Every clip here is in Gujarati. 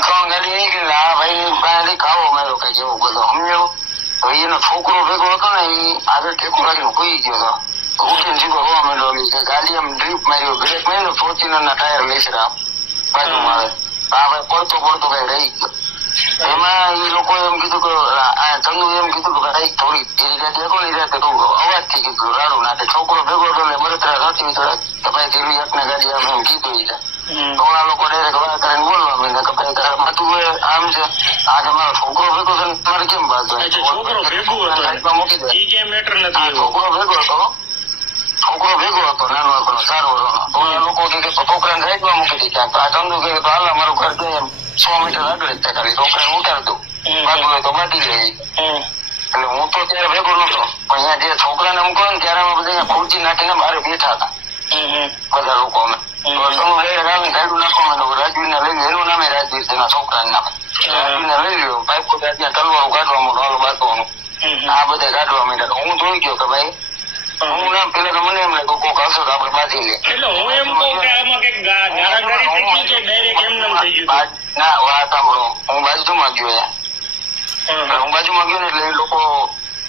ત્રણ ગાડી નીકળી આ ભાઈ પાસેથી ખાવો માર્યો કઈ જેવો બધો સમજો ભાઈ એનો છોકરો ભેગો હતો ને એ આગળ ટેકો લાગીને કોઈ ગયો હતો ઉઠીને સીધો હોવા માંડ્યો ગાડી આમ ડ્રીપ માર્યો બ્રેક માર્યો ફોર્ચ્યુનર ના ટાયર લેસરા બાજુમાં આવે આ ભાઈ પડતો પડતો કઈ રહી ગયો એમાં એ લોકો એમ કીધું કે ચંદુ એમ કીધું કે ભાઈ થોડી ધીરી ગાડી હતો ને એ રાતે અવાજથી કીધું રાડું નાખે છોકરો ભેગો હતો ને બળતરા નથી થોડાક તો ભાઈ ધીરી એકને ગાડી આમ એમ કીધું હમ. થોડા લોકો ડાયરેક્ટ વાત કરીને બોલવા માંડ્યા કે ભાઈ તારે બધું એ આમ છે. આજે મારો છોકરો ભેગો છે ને તમારે કેમ છોકરો ભેગો હતો. મૂકી દે. ઈ ક્યાંય મેટર નથી છોકરો ભેગો હતો. છોકરો ભેગો હતો નાનો હતો ચાર વર્ષનો તો એ લોકો કે કે છોકરાને સાઈડમાં મૂકી દે ક્યાંક આ ચંદુ કે હાલ મારું ઘર છે એમ. સો મીટર આગળ જ ખાલી. છોકરાને ઉતાર દઉં. બાજુ હોય તો બાંધી જાય. એટલે હું તો ત્યારે ભેગો નતો પણ અહીંયા જે છોકરાને મૂકો ને ત્યારે અમે બધા ખુરચી નાખીને બહાર બેઠા હતા. બધા લોકો અમે. તમે લઈને માંડો. રાજવીરને લઈ લો એનું નામે રાજવી છે એના છોકરાનું નામે. રાજવીરને લઈ લ્યો પાઇપો ત્યાં તલવારું કાઢવા માંડો હાલો બાતવાનું આ બધા કાઢવા માંડ્યા હું જોઈ ગયો કે ભાઈ હું. નામ પેલા તો મને એમ લાગ્યું કોક હશે તો આપણે બાંધી લે. એટલે હું એમ કહું કે આમાં કંઈક ગા- થઈ ગઈ કે ડાયરેક્ટ એમને એમ થઈ ગયું ના વાત સાંભળો. હું બાજુમાં ગયો યાર હું. બાજુમાં ગયો ને એટલે એ લોકો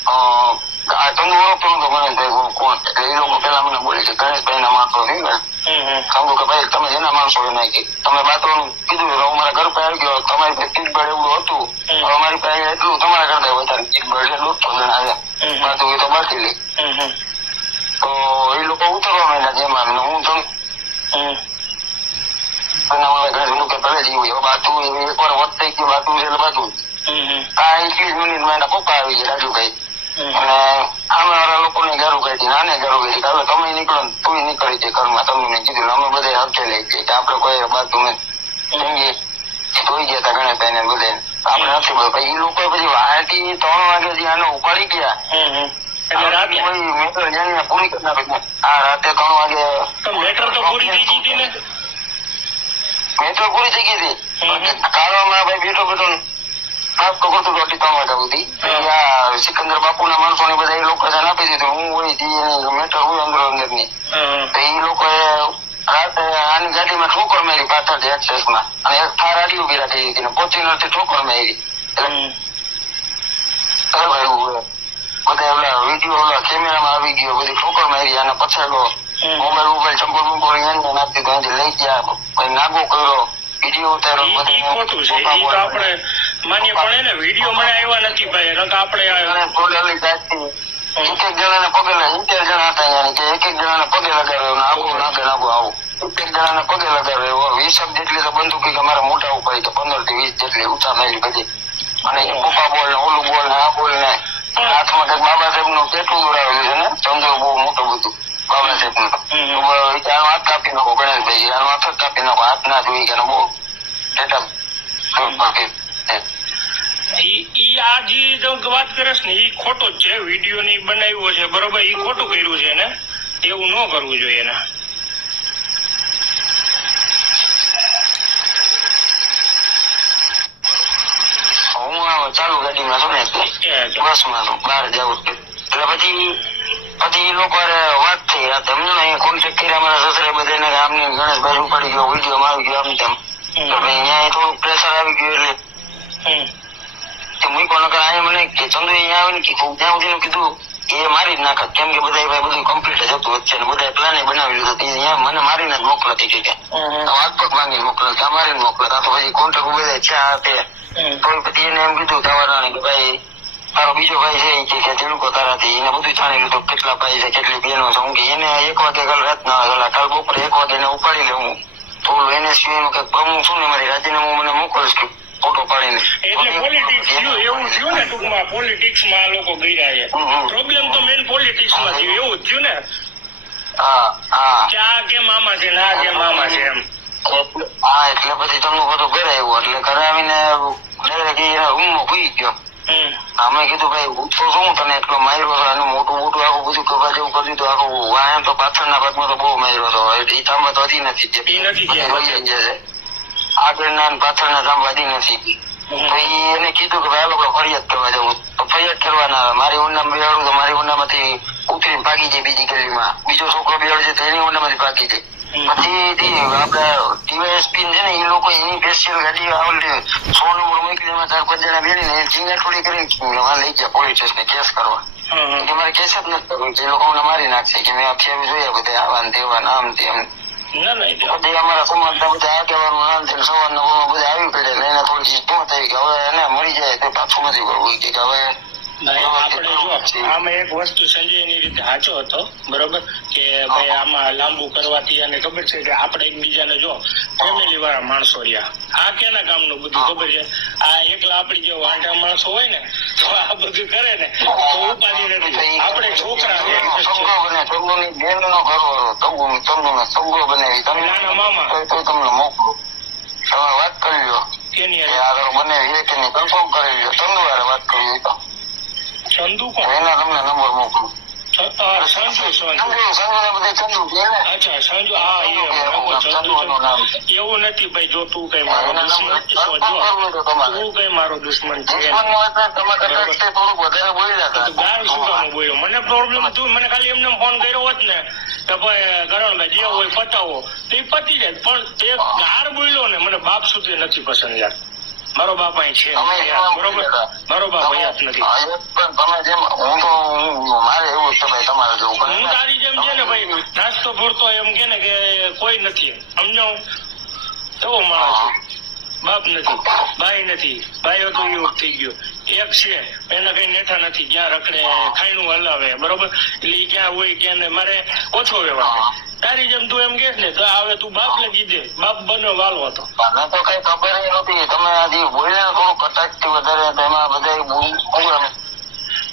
આ તમે ઓળખતો નતો ગણેશભાઈ કોણ? એટલે એ લોકો પેલા મને બોલે છે ગણેશભાઈ ના માણસો છે ને. સમજો કે ભાઈ તમે એના માણસો નાખી. તમે બાથરૂમ કીધું હું મારા ઘર પર આવી ગયો તમારી પાસે કીટબળ એવું હતું હવે અમારી પાસે એટલું તમારા કરતા વધારે કીટબળ છે દોઢસો જણા આવ્યા બાથરૂમ એ તો બાકી લે. તો એ લોકો ઉતરવા માંડ્યા જેમાં ને હું તો અને અમારા ઘરે પેલું કે ભલે જીવું હવે બાથરૂમ એ એકવાર વધતા ગયું બાથરૂમ છે એટલે બાથરૂમ. આ એટલી એકવીસ મિનિટમાં એના પપ્પા આવી ગયા રાજુભાઈ. અને સામે વાળા લોકોને ગારું કાઢી નાને ગારું કાઢી હવે તમે નીકળો તું નીકળી છે ઘરમાં. તમને કીધું અમે બધા હકે લઈ ગઈ. આપણે કોઈ બાથરૂમ ધોઈ ગયા હતા ગણેશભાઈ ને બધા. આપણે નથી બોલ પછી એ લોકો પછી વારથી ત્રણ વાગે થી આને ઉપાડી ગયા. હમ. હમ. રાતે કોઈ મેટર જાણીને પૂરી કરી નાખી. આ રાતે ત્રણ વાગે મેટર તો પૂરી થઈ ગઈ મેટર પૂરી થઈ ગઈ હતી. કાળવામાં ભાઈ બેઠો બેઠો નાસ્તો કરતો હતો ત્રણ વાગ્યા સુધી. સિકંદર બાપુ ના માણસો ને બધા એ લોકો આપી દીધું. હું હોય તી મેટર હોય અંદર અંદરની તો એ લોકોએ આની ગાડીમાં ઠોકર મારી પાછળથી એક્સેસમાં અને એક થાર આડી ઊભી રાખી દીધી ફોર્ચ્યુનરથી ઠોકર મારી. એટલે હમ. કરવા એવું બધા ઓલા વીડિયો ઓલા કેમેરામાં આવી ગયો બધી ઠોકર મારી અને હમ. મોબાઈલ મોબાઈલ ચંપલ મુંપલ એને નાખી લઈ ગયા. નાગો કર્યો. વીડિયો ઉતાર્યો. આપણે માન્ય પણ એને વીડિયો મને આવ્યા નથી ભાઈ નકર આપણે એક એક જણાને પગે ઇતેર જણા હતા અહીંયા કે એક એક જણાને પગે લગાવ્યો આવું નાગે નાગું આવું. એક એક જણાને પગે લગાવ્યો વીસ અબ જેટલી તો બંદૂકી કે મારા મોટા ઉપર તો પંદરથી વીસ જેટલી ઊંચા મેલી બધી. અને પપ્પા બોલ ને ઓલું બોલ ને આ બોલ ને હાથમાં કંઈક બાબા સાહેબનું પેટું દોરાવેલું છે ને સમજો બહુ મોટું બધું બાબા સાહેબનું. આનો હાથ કાપી નાખો ગણેશભાઈ આનો હાથ જ કાપી નાખો હાથ ના જોઈ કે બહુ ડેટા ઈ આ જે વાત કરીશ ને ઈ ખોટો જ છે. વીડિયો ની બનાવ્યો છે બરોબર? ઈ ખોટું કર્યું છે ને એવું ન કરવું જોઈએ એને. હું ચાલુ ગાડીમાં છું ને. બસમાં છું બહાર છું. એટલે પછી પછી એ લોકો વાત થઈ તમને અહીંયા કોન્ટેક્ટ કર્યા મારા સસરે બધાને કે આમને ગણેશભાઈ ઉપાડી ગયો વીડિયો આવી ગયો આમ તેમ. તો હમ. ભાઈ અહીંયા થોડું પ્રેશર આવી ગયું એટલે હમ. તે કોણ અહીંયા મને કે ચંદુ અહીંયા આવીને કીધું ત્યાં સુધીનું કીધું એ મારી જ નાખત કેમ કે બધા ભાઈ બધું કમ્પ્લીટ જ હતું વચ્ચે ને બધા પ્લાન બનાવી લીધું. તે અહીંયા મને મારીને જ મોકલતી કે ગયા. વાત પગ માંગી મોકલે ત્યાં મારીને મોકલે. તો પછી કોન્ટેક્ટ બધા છે આ તે. પછી એને એમ કીધું તાવારાને કે ભાઈ તારો બીજો ભાઈ છે કે તેનું તારાથી. એને બધું જાણી લીધું કેટલા ભાઈ છે કેટલી બહેનો છે. હું કે એને એક વાગે કાલ રાતના ગયેલા કાલ બપોરે એક વાગે એને ઉપાડી લે હું તો NSU નું કંઈક પ્રમુખ છું ને મારી રાજીનામું મને મોકલશું. કે એટલે પોલિટિક્સ થયું એવું થયું ને ટૂંકમાં પોલિટિક્સમાં આ લોકો ગયા છે. પ્રોબ્લેમ તો મેન પોલિટિક્સમાં થયું એવું જ થયું ને. કે આ કેમ આમાં છે ને આ કેમ આમાં છે એમ. હા એટલે પછી તમને બધું ઘરે આવ્યું એટલે ઘરે આવીને ડાયરેક્ટ એના રૂમમાં ભૂઈ ગયો. હમ. અમે કીધું ભાઈ ઉઠો શું તને એટલો માર્યો હતો આનું મોટું મોટું આખું બધું કપા જેવું કરી દીધું આખું વાયમ તો પાછળના ભાગમાં તો બહુ માર્યો હતો એ થાંભા તો હતી નથી આગળ છે આગળના પાછળના તાંબા હતી નથી એને કીધું કે ભાઈ લોકો ફરિયાદ કરવા જવું તો ફરિયાદ કરવાના. મારી ઊંડા બેહાડું તો મારી ઊંડામાંથી ઉતરીને ભાગી જાય બીજી ગલીમાં. બીજો છોકરો બેડ છે તો એની ઓનામાંથી ભાગી જાય. પછી તે ડીવાયએસપી છે ને એ લોકો એની ગાડી આવડે. સો નંબર મોકલી એમાં ચાર પાંચ જણા બેરીને ને થોડી કરીને લઈ ગયા પોલીસ સ્ટેશને કેસ કરવા. કે મારે કેસ જ નથી કરવું. જે લોકો મારી નાખશે કે મેં અફિયા જોયા બધા આવા તેવા ને આમ તેમ. પછી અમારા સમાજના બધા આ કહેવાનું આમ તેમ સવારના બધા આવી પડે એને થોડી હિંમત આવી કે હવે એને મળી જાય તો પાછું નથી કરવું કે હવે આપણે જો આમાં એક વસ્તુ સંજયની રીતે સાચો હતો બરોબર? કે ભાઈ આમાં લાંબુ કરવાથી અને ખબર છે કે આપણે એકબીજાને જો ફેમિલી વાળા માણસો રહ્યા. આ કેના કામનું બધું ખબર છે? આ એકલા આપણી જે વાંઢા માણસો હોય ને તો આ બધું કરે ને તો ઉપાધિ નથી. આપણે છોકરા નાના મામા. તમને મોકલું. તમે વાત કરી લો. હારે? આગળ બને એ કન્ફર્મ કરી લો. વાળે વાત કરી તો સંધુ પણ. એના તમને નંબર મોકલું. સંજુ સંજુ. ચંદુ ચંદુ અચ્છા સંજુ હા એ. એવું નથી ભાઈ જો તું કઈ મારો દુશ્મન તો કઈ મારો દુશ્મન છે બોલ્યા શું કામ મને પ્રોબ્લેમ તું મને ખાલી એમને ફોન કર્યો હોત ને કે ભાઈ કરણભાઈ જે હોય પતાવો. તો એ પતી જાય. પણ તે ગાર બોલ્યો ને મને બાપ સુધી નથી પસંદ યાર. મારો બાપ અહીં છે. બરોબર? મારો બાપ અહીંયા જ નથી. હા, એ પણ તમે જેમ હું તો મારે એવું છે ભાઈ તમારે જેવું હું તારી જેમ છે ને ભાઈ નાસ્તો પૂરતો એમ કે ને કે કોઈ નથી સમજો? એવો માણસ બાપ નથી ભાઈ નથી. ભાઈઓ તો યુવક થઈ ગયો. એક છે એના કઈ નેઠા નથી જ્યાં રખડે ખાયણું હલાવે બરોબર? એટલે ક્યાં હોય ક્યાં ને મારે ઓછો વ્યવહાર. તારી જેમ તું એમ કહેશ ને તો હવે તું બાપ ને કીધે બાપ બનો વાલો હતો. મને તો કઈ ખબર નહોતી તમે હજી બોલ્યા થોડું કટાક્ષથી વધારે તેમાં બધા બોલ- બોલ્યા.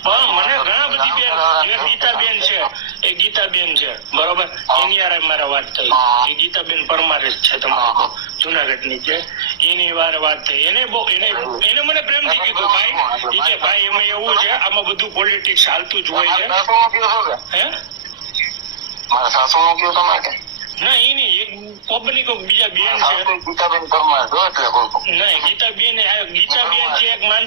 પણ મને ઘણા બધી બેન જે ગીતાબેન છે એ ગીતાબેન છે બરોબર? એની યારે મારે વાત થઈ. એ ગીતાબેન પરમાર છે તમારે જુનાગઢની છે. એની વાર વાત થઈ. એને બહુ એને એને મને પ્રેમથી કીધું ભાઈ કે ભાઈ એમાં એવું છે આમાં બધું પોલિટિક્સ હાલતું જ હોય છે? હે? મારા સાસુનું કયો તમે કે? ના એ નહીં એક પબની કોઈક બીજા બેન છે સાસુ ગીતાબેન પરમાર જો એટલે છું. નહીં ગીતાબેન આ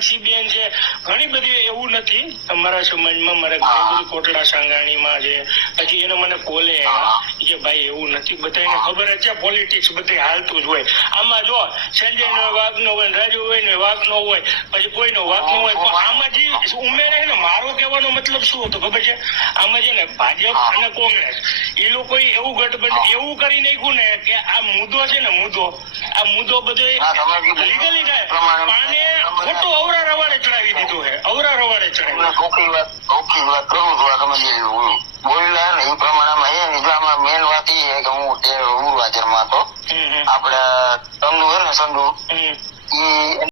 ગીતાબેન બેન છે. ઘણી બધી એવું નથી. અમારા સમાજમાં મારે ઘણી બધી કોટડા સાંગાણીમાં છે. પછી એને મને કોલે કે ભાઈ એવું નથી. બધાને ખબર જ છે પોલિટિક્સ બધે હાલતું જ હોય. આમાં જો સંજય નો વાક નો હોય રાજુ ભાઈ નો વાક નો હોય પછી કોઈનો વાક નો હોય પણ આમાં જે ઉમેરે ને મારો કહેવાનો મતલબ શું હતો ખબર છે? આમાં છે ને ભાજપ અને કોંગ્રેસ એ લોકો એવું ગઠબંધન એવું કરી નાખ્યું ને કે આ મુદ્દો છે ને મુદ્દો આ મુદ્દો બધો. લીગલી થાય. દીધું છે અવરા રવાડે તમને ચોખ્ખી વાત ચોખ્ખી વાત કરું છું તમે જે બોલ્યા ને એ પ્રમાણેમાં એ મેન વાત એ છે કે હું તે ઉરવાજરમાં હતો. ચંદુ હે ને ઈ